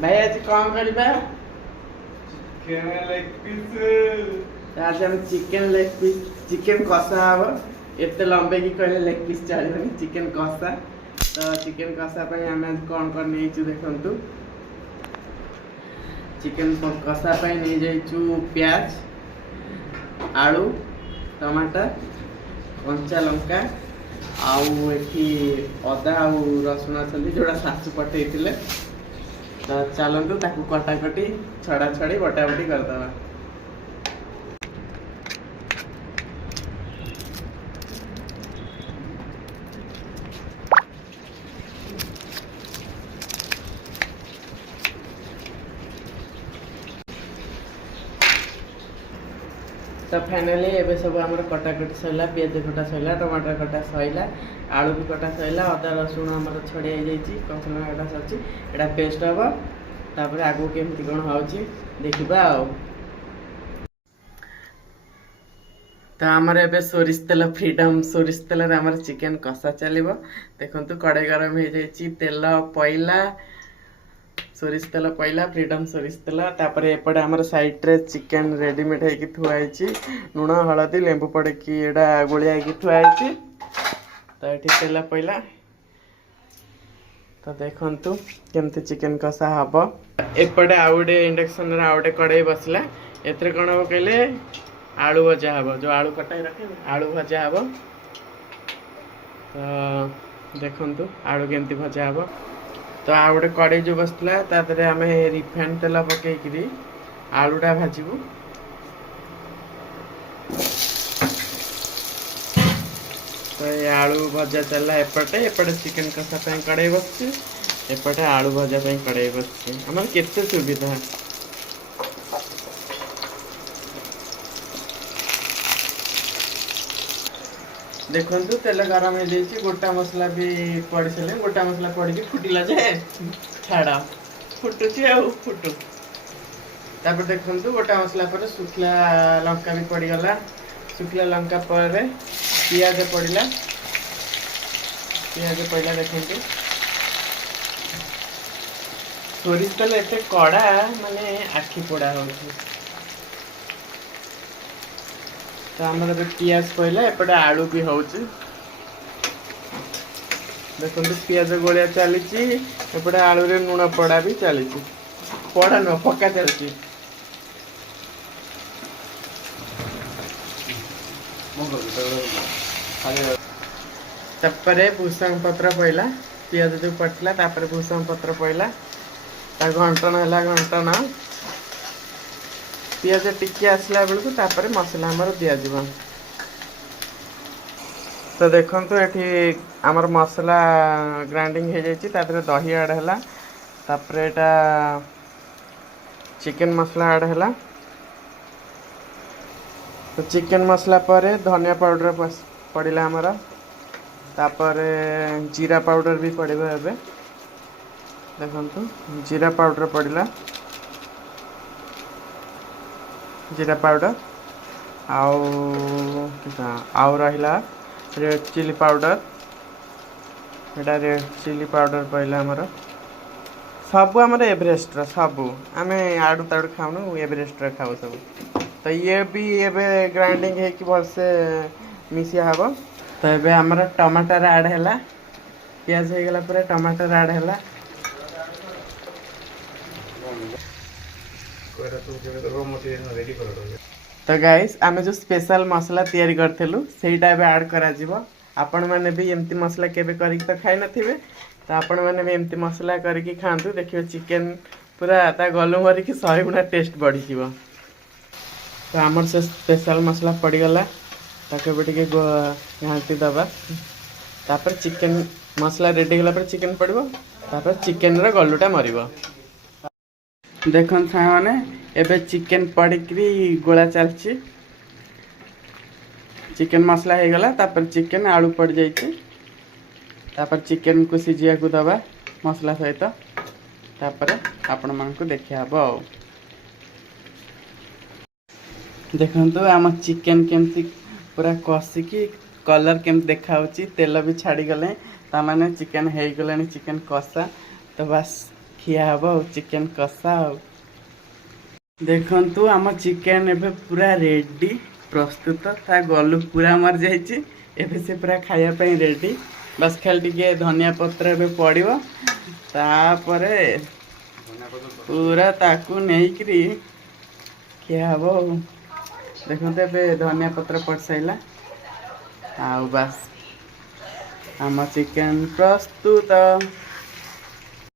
भाई आज कौन करबा चिकन लेग पीस आज हम चिकन लेग पीस चिकन कषा हम एत लंबे की कहले लेग पीस चलबनी चिकन कषा तो चिकन कषा पे हम आज कौन कर नहीं छु देखंतु चिकन कषा पे नहीं जाइछु प्याज आलू टमाटर कंचा लंका आउ एठी अदा आउ रसुण छली जोड़ा सासु पठेइथिले तो चलतु ताकू कटाकटी छड़ा छड़ी बटाबटी करदबा। तो फाइनाली एबे सब हमर कटाकटी सैला प्याज कटा सैला टमाटर कटा सैला आलू भी कटा सैला अदा रसुण हमर छड़ी आ जाईची कंसला कटा सची एटा पेस्ट हबो तापर आगु केमती कोन होउची देखिबा आ तो हमर एबे सोरिष तेल फ्रीडम सोरिष तेल रे हमर चिकन कषा चलिबो देखंतु कड़े गरम हे जाईची तेल पइला सोरिष तेल पइला फ्रीडम सोरिष तेल तापर एपटे हमर साइड रे चिकन रेडीमेड है कि थुआइची लूण हळदी लेंबू पड़े कि एडा गोलिया कि थुआइची तो एठी तेल पइला तो देखंतु केमते चिकन कषा हबो एपटे आउडे इंडक्शन रे आउडे कड़ाई बसला एतरे कोन हो कहले आलू भजा हबो जो आलू कटाई रखे आलू भजा हबो तो देखंतु आलू केमती भजा हबो तो आ गोटे कड़े जो बसला तादरे आम रिफाइंड तेल पकईकरी आलूटा भाजबू तो ये आलू भजा चलला एपटे एपटे चिकन कषा कड़े बस एपटे आलू भजा कड़े बस आम केते सुविधा देखंतु तेल गरम हो जाइए गोटा मसला भी पड़ी सारे गोटा मसला पड़ी फुटिला जे छाड़ा फुटुची आ फुटू तापर देखंतु गोटा मसला पर सुखला लंका भी पड़ी गला सुखला लंका पर पियाज पड़िला देखंतु सोरिष तेल एते कड़ा माने आखि पोड़ा होउची तो आमर पियाज पहला एपटे आलू भी होउची देखो पियाज गोलिया चली एपटे आलू रे लुण पड़ा भी चली पड़ा न पक्का चलती तापरे भूसंग पत्र पहला पियाज जो पड़ता तापर भूसंग पत्र पहला घंटन है घंटन पियाज टिके आसला बेलू तापर मसला आमर दिया दिजाव तो देखंतु एठी आमर मसला ग्राइंडिंग हो जाइए तादरे दही ऐड है तापर एटा चिकन मसला ऐड है तो चिकन मसला पर धनिया पाउडर पड़िला आमर तापर जीरा पाउडर भी पड़िबो एबे देखंतु जीरा पाउडर पड़िला जीरा पाउडर आउ रहिला रेड चिली पाउडर एटा रेड चिली पाउडर पहला हमर सब हमर एवरेस्ट सब आमे आडू ताडू खाउनु एवरेस्ट खाऊ सब तो ये भी एबे ग्राइंडिंग है कि भल से मिसिया हबो तो एबे हमर टमाटर ऐड हैला प्याज हे गेला पूरा टमाटर ऐड हैला तो गाइस आमे जो स्पेशल मसला तैयारी करथेलु सेटा एबे ऐड करा जिवो आपण माने भी एमती मसला केबे करी तो खाइ नथिबे तो आपण माने भी एमती मसला करी कि खांतु देखियो चिकन पूरा ता गलु मरी कि 100 गुना टेस्ट बढ़ी जिवो तो हमर से स्पेशल मसला पड़ी गला ताके बेटी के घांटी दबा तापर चिकन मसला रेडी होला पर चिकन पड़िबो तापर चिकन रो गलुटा मरिबो देखन था माने एबे चिकन पड़िकरी गोला चलची चिकन मसला हो गला तापर चिकन आलू पड़ जाइए तापर चिकन को सिजिया को दबा मसला सहित तापर आपण मन को देखिया हबो देखंतु आम चिकन केमती पूरा कसिकी कलर केमती देखा होची तेल भी छाड़ी गले ता माने चिकन हे गलानी चिकन कषा तो बस ଖିଆ ହବ ଚିକେन କଷା ଆଉ ଦେଖନ୍ତୁ ଆମ ଚିକେନ ଏବେ ପୁରା ରେଡି ପ୍ରସ୍ତୁତ ତା ଗଲୁ ପୁରା ମରି ଯାଇଛି ଏବେ ସେ ପୁରା ଖାଇବା ପାଇଁ ରେଡି ବାସ୍ ଖାଲି ଟିକେ ଧନିଆ ପତ୍ର ଏବେ ପଡ଼ିବ ତାପରେ ପୁରା ତାକୁ ନେଇକିରି ଖିଆ ହବ ଆଉ ଦେଖନ୍ତୁ ଏବେ ଧନିଆ ପତ୍ର ପଡ଼ି ସାରିଲା ଆଉ ବାସ୍ ଆମ ଚିକେନ ପ୍ରସ୍ତୁତ।